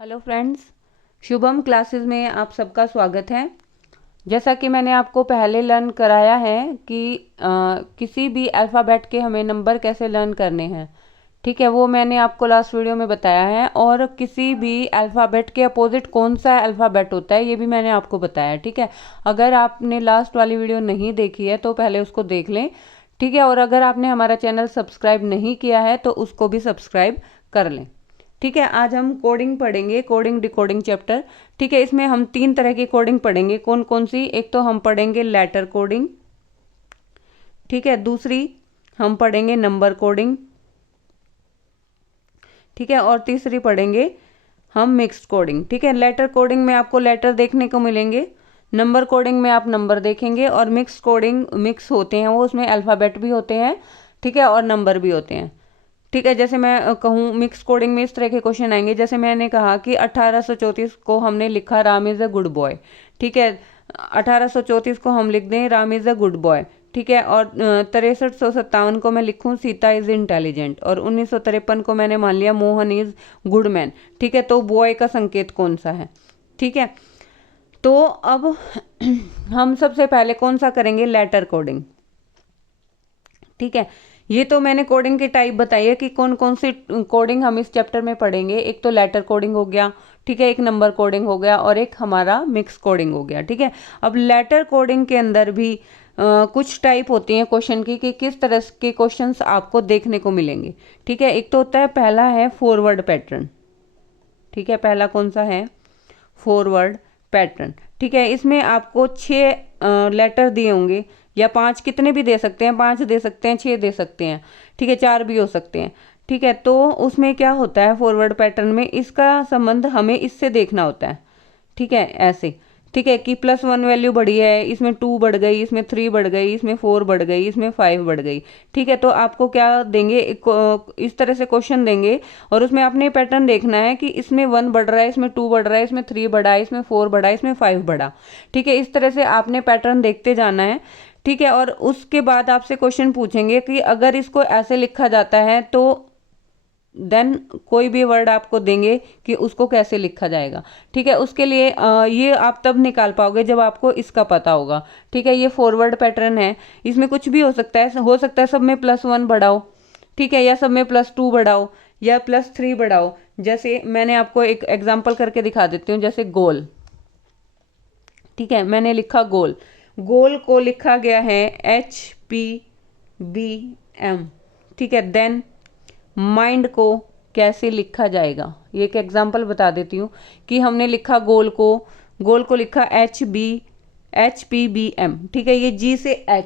Hello friends, Shubham classes में आप सबका स्वागत है। जैसा कि मैंने आपको पहले लर्न कराया है कि किसी भी अल्फ़ाबेट के हमें नंबर कैसे लर्न करने हैं, ठीक है, वो मैंने आपको लास्ट वीडियो में बताया है। और किसी भी अल्फ़ाबेट के अपोजिट कौन सा अल्फ़ाबेट होता है ये भी मैंने आपको बताया है, ठीक है। अगर आपने लास्ट वाली वीडियो नहीं देखी है तो पहले उसको देख लें, ठीक है। और अगर आपने हमारा चैनल सब्सक्राइब नहीं किया है तो उसको भी सब्सक्राइब कर लें, ठीक है। आज हम कोडिंग पढ़ेंगे, कोडिंग डिकोडिंग चैप्टर, ठीक है। इसमें हम 3 तरह की कोडिंग पढ़ेंगे। कौन कौन सी? एक तो हम पढ़ेंगे लेटर कोडिंग, ठीक है। दूसरी हम पढ़ेंगे नंबर कोडिंग, ठीक है। और तीसरी पढ़ेंगे हम मिक्स्ड कोडिंग, ठीक है। लेटर कोडिंग में आपको लेटर देखने को मिलेंगे, नंबर कोडिंग में आप नंबर देखेंगे, और मिक्स्ड कोडिंग मिक्स होते हैं वो, उसमें अल्फ़ाबेट भी होते हैं, ठीक है, और नंबर भी होते हैं, ठीक है। जैसे मैं कहूँ मिक्स कोडिंग में इस तरह के क्वेश्चन आएंगे, जैसे मैंने कहा कि 1834 को हमने लिखा Ram is a good boy, ठीक है। 1834 को हम लिख दें Ram is a good boy, ठीक है। और 6357 को मैं लिखूं सीता इज़ इंटेलिजेंट, और 1953 को मैंने मान लिया मोहन इज़ गुड मैन, ठीक है। तो बॉय का संकेत कौन सा है, ठीक है। तो अब हम सबसे पहले कौन सा करेंगे? लेटर कोडिंग, ठीक है। ये तो मैंने कोडिंग की टाइप बताई है कि कौन कौन सी कोडिंग हम इस चैप्टर में पढ़ेंगे। एक तो लेटर कोडिंग हो गया, ठीक है, एक नंबर कोडिंग हो गया, और एक हमारा मिक्स कोडिंग हो गया, ठीक है। अब लेटर कोडिंग के अंदर भी कुछ टाइप होती हैं क्वेश्चन की कि किस तरह के क्वेश्चंस आपको देखने को मिलेंगे, ठीक है। एक तो होता है, पहला है फॉरवर्ड पैटर्न, ठीक है। पहला कौन सा है? फॉरवर्ड पैटर्न, ठीक है। इसमें आपको 6 लेटर दिए होंगे, या 5, कितने भी दे सकते हैं, 5 दे सकते हैं, 6 दे सकते हैं, ठीक है, 4 भी हो सकते हैं, ठीक है। तो उसमें क्या होता है फॉरवर्ड पैटर्न में, इसका संबंध हमें इससे देखना होता है, ठीक है, ऐसे, ठीक है, कि +1 वैल्यू बढ़ी है, इसमें 2 बढ़ गई, इसमें 3 बढ़ गई, इसमें 4 बढ़ गई, इसमें 5 बढ़ गई, ठीक है। तो आपको क्या देंगे, इस तरह से क्वेश्चन देंगे, और उसमें आपने पैटर्न देखना है कि इसमें 1 बढ़ रहा है, इसमें 2 बढ़ रहा है, इसमें 3 बढ़ा है, इसमें 4 बढ़ा है, इसमें 5 बढ़ा, ठीक है। इस तरह से आपने पैटर्न देखते जाना है, ठीक है। और उसके बाद आपसे क्वेश्चन पूछेंगे कि अगर इसको ऐसे लिखा जाता है तो देन कोई भी वर्ड आपको देंगे कि उसको कैसे लिखा जाएगा, ठीक है। उसके लिए ये आप तब निकाल पाओगे जब आपको इसका पता होगा, ठीक है। ये फॉरवर्ड पैटर्न है, इसमें कुछ भी हो सकता है सब में +1 बढ़ाओ, ठीक है, या सब में +2 बढ़ाओ, या +3 बढ़ाओ। जैसे मैंने आपको एक एग्जाम्पल करके दिखा देती हूँ, जैसे गोल, ठीक है, मैंने लिखा गोल, गोल को लिखा गया है HPBM, ठीक है। देन माइंड को कैसे लिखा जाएगा, ये एक एग्जांपल बता देती हूँ कि हमने लिखा गोल को लिखा HPBM, ठीक है। ये G से H,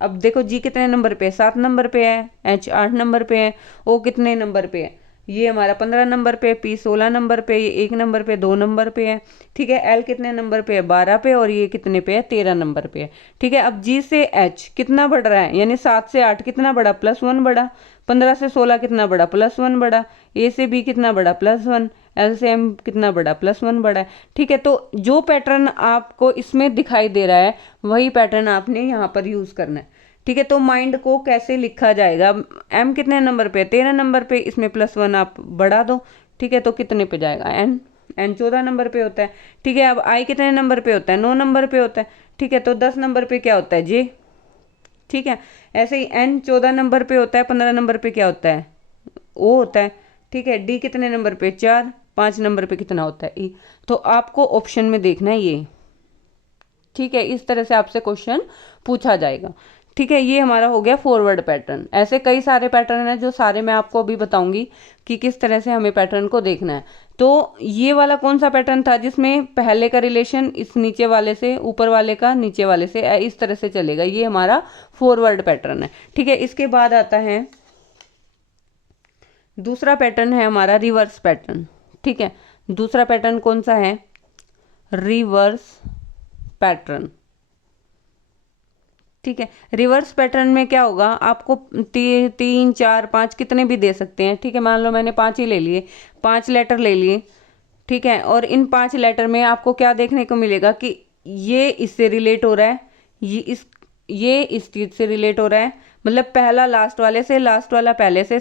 अब देखो G कितने नंबर पे है? 7 नंबर पे है, H 8 नंबर पे है, O कितने नंबर पे है? ये हमारा 15 नंबर पे, P 16 नंबर पे, ये 1 नंबर पे, 2 नंबर पे है, ठीक है। L कितने नंबर पे है? 12 पे, और ये कितने पे है? 13 नंबर पे है, ठीक है। अब G से H कितना बढ़ रहा है, यानी 7 से 8 कितना बढ़ा? +1 बढ़ा। 15 से 16 कितना बढ़ा? +1 बढ़ा। A से B कितना बढ़ा? +1। L से M कितना बढ़ा? +1 बढ़ा, ठीक है। तो जो पैटर्न आपको इसमें दिखाई दे रहा है वही पैटर्न आपने यहाँ पर यूज करना है, ठीक है। तो माइंड को कैसे लिखा जाएगा? M कितने नंबर पे? 13 नंबर पे, इसमें +1 आप बढ़ा दो, ठीक है। तो कितने पे जाएगा? N 14 नंबर पे होता है, ठीक है। अब I कितने नंबर पे होता है? 9 नंबर पे होता है, ठीक है। तो 10 नंबर पे क्या होता है? J, ठीक है। ऐसे ही N 14 नंबर पे होता है, 15 नंबर पे क्या होता है? O होता है, ठीक है। D कितने नंबर पे? 4। 5 नंबर पे कितना होता है? E। तो आपको ऑप्शन में देखना है ये, ठीक है। इस तरह से आपसे क्वेश्चन पूछा जाएगा, ठीक है। ये हमारा हो गया फॉरवर्ड पैटर्न। ऐसे कई सारे पैटर्न हैं जो सारे मैं आपको अभी बताऊंगी कि किस तरह से हमें पैटर्न को देखना है। तो ये वाला कौन सा पैटर्न था जिसमें पहले का रिलेशन इस नीचे वाले से, ऊपर वाले का नीचे वाले से, इस तरह से चलेगा, ये हमारा फॉरवर्ड पैटर्न है, ठीक है। इसके बाद आता है दूसरा पैटर्न, है हमारा रिवर्स पैटर्न, ठीक है। दूसरा पैटर्न कौन सा है? रिवर्स पैटर्न, ठीक है। रिवर्स पैटर्न में क्या होगा, आपको 3 4 5 कितने भी दे सकते हैं, ठीक है। मान लो मैंने 5 ही ले लिए, 5 लेटर ले लिए, ठीक है। और इन 5 लेटर में आपको क्या देखने को मिलेगा कि ये इससे रिलेट हो रहा है, ये इस चीज से रिलेट हो रहा है, मतलब पहला लास्ट वाले से, लास्ट वाला पहले से,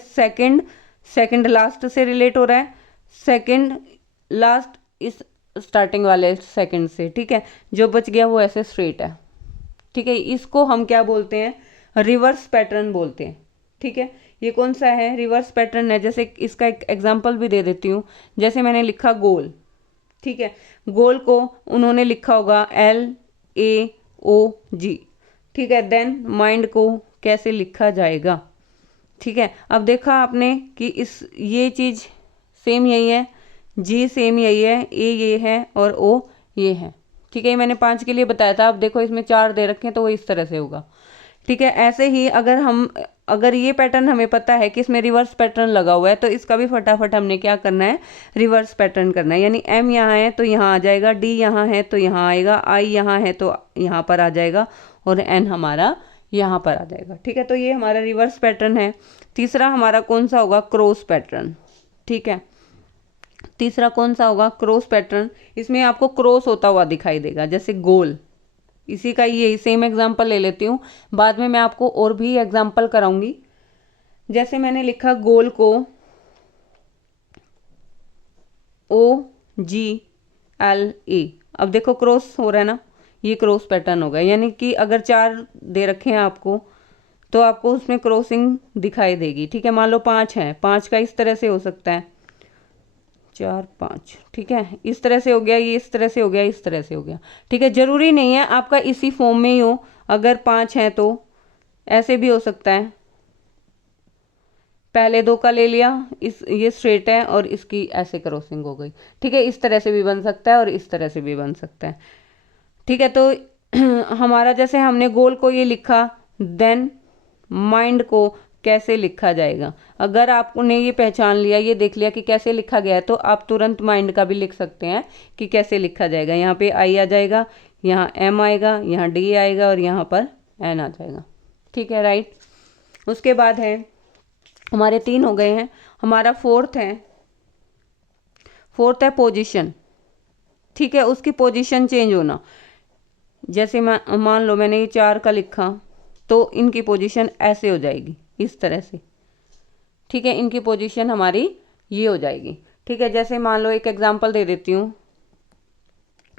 सेकंड लास्ट से रिलेट हो रहा है, सेकंड लास्ट इस स्टार्टिंग वाले सेकंड से, ठीक है। जो बच गया वो ऐसे स्ट्रेट है, ठीक है। इसको हम क्या बोलते हैं, रिवर्स पैटर्न बोलते हैं, ठीक है। ये कौन सा है, रिवर्स पैटर्न है। जैसे इसका एक एग्जांपल भी दे देती हूँ। जैसे मैंने लिखा गोल, ठीक है। गोल को उन्होंने लिखा होगा LAOG, ठीक है। देन माइंड को कैसे लिखा जाएगा, ठीक है। अब देखा आपने कि इस ये चीज सेम यही है, G सेम यही है, A ये है और O ये है, ठीक है। ये मैंने 5 के लिए बताया था। अब देखो इसमें 4 दे रखे हैं तो वो इस तरह से होगा, ठीक है। ऐसे ही अगर ये पैटर्न हमें पता है कि इसमें रिवर्स पैटर्न लगा हुआ है, तो इसका भी फटाफट हमने क्या करना है, रिवर्स पैटर्न करना है। यानी M यहाँ है तो यहाँ आ जाएगा, D यहाँ है तो यहाँ आएगा, I यहाँ है तो यहाँ पर आ जाएगा और N हमारा यहाँ पर आ जाएगा, ठीक है। तो ये हमारा रिवर्स पैटर्न है। तीसरा हमारा कौन सा होगा, क्रॉस पैटर्न, ठीक है। तीसरा कौन सा होगा, क्रॉस पैटर्न। इसमें आपको क्रॉस होता हुआ दिखाई देगा, जैसे गोल। इसी का यही सेम एग्जांपल ले लेती हूँ, बाद में मैं आपको और भी एग्जांपल कराऊंगी। जैसे मैंने लिखा गोल को OGLA, अब देखो क्रॉस हो रहा है ना, ये क्रॉस पैटर्न होगा। यानी कि अगर 4 दे रखे हैं आपको तो आपको उसमें क्रॉसिंग दिखाई देगी, ठीक है। मान लो 5 है, 5 का इस तरह से हो सकता है, 4 5, ठीक है। इस तरह से हो गया, ये इस तरह से हो गया, इस तरह से हो गया, ठीक है। जरूरी नहीं है आपका इसी फॉर्म में ही हो। अगर 5 है तो ऐसे भी हो सकता है, पहले 2 का ले लिया, ये स्ट्रेट है और इसकी ऐसे क्रॉसिंग हो गई, ठीक है। इस तरह से भी बन सकता है और इस तरह से भी बन सकता है, ठीक है। तो हमारा जैसे हमने गोल को ये लिखा, देन माइंड को कैसे लिखा जाएगा। अगर आपने ये पहचान लिया, ये देख लिया कि कैसे लिखा गया है, तो आप तुरंत माइंड का भी लिख सकते हैं कि कैसे लिखा जाएगा। यहाँ पे I आ जाएगा, यहाँ M आएगा, यहाँ D आएगा और यहाँ पर N आ जाएगा, ठीक है, राइट। उसके बाद है हमारे 3 हो गए हैं। हमारा फोर्थ है पोजीशन, ठीक है। उसकी पोजीशन चेंज होना। जैसे मान लो मैंने ये 4 का लिखा तो इनकी पोजीशन ऐसे हो जाएगी, इस तरह से, ठीक है। इनकी पोजीशन हमारी ये हो जाएगी, ठीक है। जैसे मान लो एक एग्जांपल दे देती हूँ।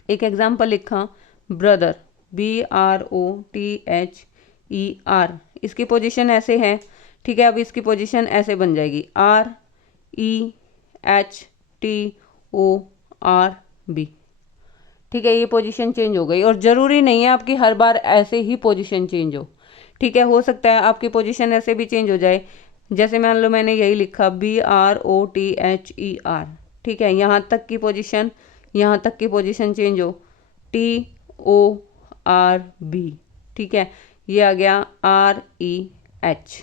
एक एग्जांपल लिखा ब्रदर, BROTHER, इसकी पोजीशन ऐसे है, ठीक है। अब इसकी पोजीशन ऐसे बन जाएगी, REHTORB, ठीक है। ये पोजीशन चेंज हो गई और जरूरी नहीं है आपकी हर बार ऐसे ही पोजीशन चेंज हो, ठीक है। हो सकता है आपकी पोजीशन ऐसे भी चेंज हो जाए। जैसे मान लो मैंने यही लिखा BROTHER, ठीक है। यहाँ तक की पोजीशन चेंज हो, TORB, ठीक है। ये आ गया REH,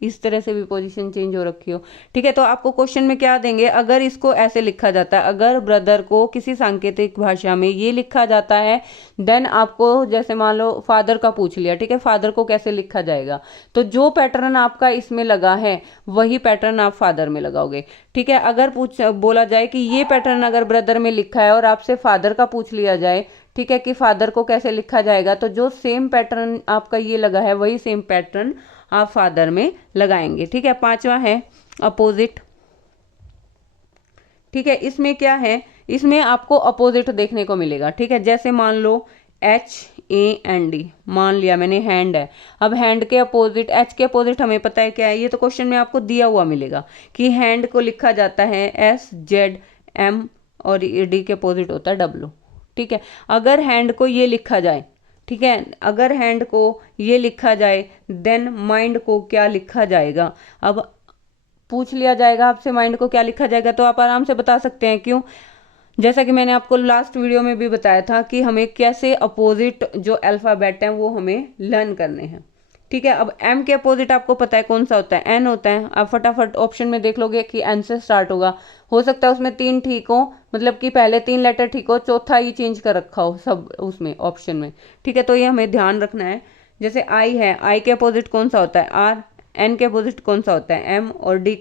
इस तरह से भी पोजीशन चेंज हो रखी हो, ठीक है। तो आपको क्वेश्चन में क्या देंगे, अगर इसको ऐसे लिखा जाता है, अगर ब्रदर को किसी सांकेतिक भाषा में ये लिखा जाता है, देन आपको जैसे मान लो फादर का पूछ लिया, ठीक है। फादर को कैसे लिखा जाएगा, तो जो पैटर्न आपका इसमें लगा है वही पैटर्न आप फादर में लगाओगे, ठीक है। अगर बोला जाए कि ये पैटर्न अगर ब्रदर में लिखा है और आपसे फादर का पूछ लिया जाए, ठीक है, कि फादर को कैसे लिखा जाएगा, तो जो सेम पैटर्न आपका ये लगा है वही सेम पैटर्न आप फादर में लगाएंगे, ठीक है। 5वां है अपोजिट, ठीक है। इसमें क्या है, इसमें आपको अपोजिट देखने को मिलेगा, ठीक है। जैसे मान लो HAND, मान लिया मैंने हैंड है। अब हैंड के अपोजिट, H के अपोजिट हमें पता है क्या है, ये तो क्वेश्चन में आपको दिया हुआ मिलेगा कि हैंड को लिखा जाता है SZM और D के अपोजिट होता है W, ठीक है। अगर हैंड को ये लिखा जाए, ठीक है, अगर हैंड को ये लिखा जाए, देन माइंड को क्या लिखा जाएगा। अब पूछ लिया जाएगा आपसे माइंड को क्या लिखा जाएगा, तो आप आराम से बता सकते हैं। क्यों, जैसा कि मैंने आपको लास्ट वीडियो में भी बताया था कि हमें कैसे अपोजिट जो अल्फाबेट हैं वो हमें लर्न करने हैं, ठीक है। अब M के अपोजिट आपको पता है कौन सा होता है, N होता है। आप फटाफट ऑप्शन में देख लोगे कि N से स्टार्ट होगा। हो सकता है उसमें 3 ठीक हो, मतलब कि पहले 3 लेटर ठीक हो, चौथा ही चेंज कर रखा हो सब उसमें ऑप्शन में, ठीक है। तो ये हमें ध्यान रखना है। जैसे I है, I के अपोजिट कौन सा होता है, R, N के अपोजिट कौन सा होता है, M, और D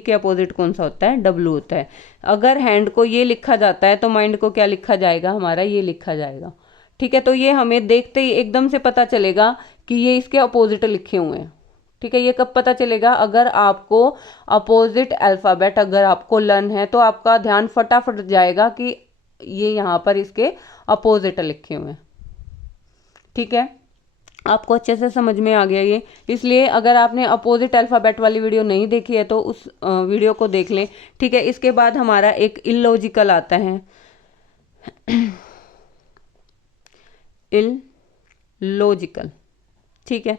के अपोजिट कौन सा होता है, W होता है। अगर हैंड को ये लिखा जाता है तो माइंड को क्या लिखा जाएगा, हमारा ये लिखा जाएगा, ठीक है। तो ये हमें देखते ही एकदम से पता चलेगा कि ये इसके अपोजिट लिखे हुए हैं, ठीक है, ये कब पता चलेगा? अगर आपको अपोजिट अल्फ़ाबेट अगर आपको लर्न है तो आपका ध्यान फटाफट जाएगा कि ये यहाँ पर इसके अपोजिट लिखे हुए हैं। ठीक है, आपको अच्छे से समझ में आ गया ये। इसलिए अगर आपने अपोजिट अल्फ़ाबेट वाली वीडियो नहीं देखी है तो उस वीडियो को देख लें। ठीक है, इसके बाद हमारा एक इलॉजिकल आता है, इलॉजिकल। ठीक है,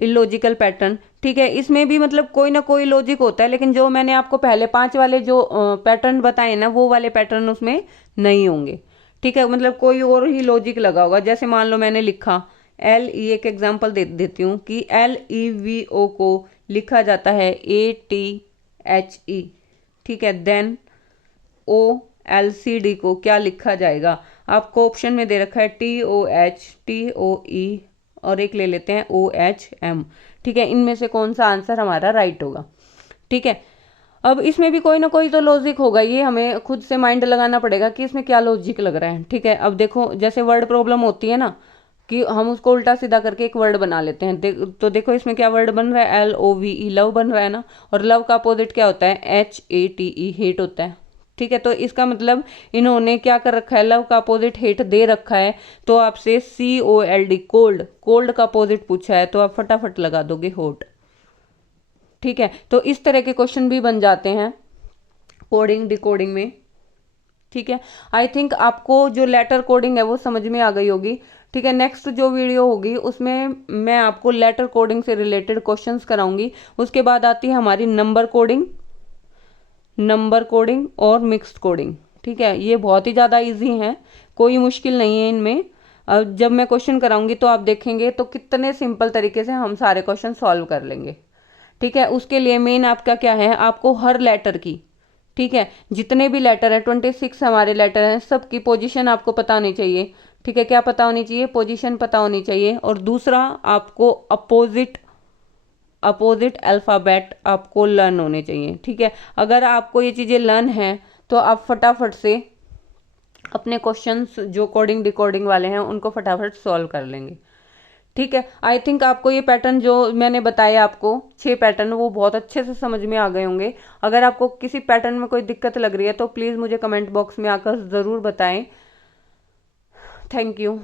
इलॉजिकल पैटर्न। ठीक है, इसमें भी मतलब कोई ना कोई लॉजिक होता है, लेकिन जो मैंने आपको पहले 5 वाले जो पैटर्न बताए ना वो वाले पैटर्न उसमें नहीं होंगे। ठीक है, मतलब कोई और ही लॉजिक लगा होगा। जैसे मान लो मैंने लिखा एक एग्जांपल दे देती हूँ कि LEVO को लिखा जाता है ATHE। ठीक है, देन OLCD को क्या लिखा जाएगा? आपको ऑप्शन में दे रखा है TOH, TOE और एक ले लेते हैं OHM। ठीक है, इनमें से कौन सा आंसर हमारा राइट होगा? ठीक है, अब इसमें भी कोई ना कोई तो लॉजिक होगा, ये हमें खुद से माइंड लगाना पड़ेगा कि इसमें क्या लॉजिक लग रहा है। ठीक है, अब देखो जैसे वर्ड प्रॉब्लम होती है ना कि हम उसको उल्टा सीधा करके एक वर्ड बना लेते हैं। तो देखो इसमें क्या वर्ड बन रहा है? LOVE, लव बन रहा है ना। और लव का अपोजिट क्या होता है? HATE, हेट होता है। ठीक है, तो इसका मतलब इन्होंने क्या कर रखा है? लव का अपोजिट हेट दे रखा है, तो आपसे COLD, कोल्ड, कोल्ड का अपोजिट पूछा है तो आप फटाफट लगा दोगे हॉट। ठीक है, तो इस तरह के क्वेश्चन भी बन जाते हैं कोडिंग डिकोडिंग में। ठीक है, आई थिंक आपको जो लेटर कोडिंग है वो समझ में आ गई होगी। ठीक है, नेक्स्ट जो वीडियो होगी उसमें मैं आपको लेटर कोडिंग से रिलेटेड क्वेश्चंस कराऊंगी। उसके बाद आती है हमारी नंबर कोडिंग और मिक्स्ड कोडिंग। ठीक है, ये बहुत ही ज़्यादा इजी हैं, कोई मुश्किल नहीं है इनमें। अब जब मैं क्वेश्चन कराऊंगी तो आप देखेंगे तो कितने सिंपल तरीके से हम सारे क्वेश्चन सॉल्व कर लेंगे। ठीक है, उसके लिए मेन आपका क्या है? आपको हर लेटर की, ठीक है, जितने भी लेटर है 26 हमारे लेटर हैं, सबकी पोजीशन आपको पता होनी चाहिए। ठीक है, क्या पता होनी चाहिए? पोजीशन पता होनी चाहिए। और दूसरा आपको अपोजिट अल्फ़ाबेट आपको लर्न होने चाहिए। ठीक है, अगर आपको ये चीज़ें लर्न हैं तो आप फटाफट से अपने क्वेश्चंस जो कोडिंग डिकोडिंग वाले हैं उनको फटाफट सॉल्व कर लेंगे। ठीक है, आई थिंक आपको ये पैटर्न जो मैंने बताया आपको 6 पैटर्न वो बहुत अच्छे से समझ में आ गए होंगे। अगर आपको किसी पैटर्न में कोई दिक्कत लग रही है तो प्लीज़ मुझे कमेंट बॉक्स में आकर ज़रूर बताएं। Thank you.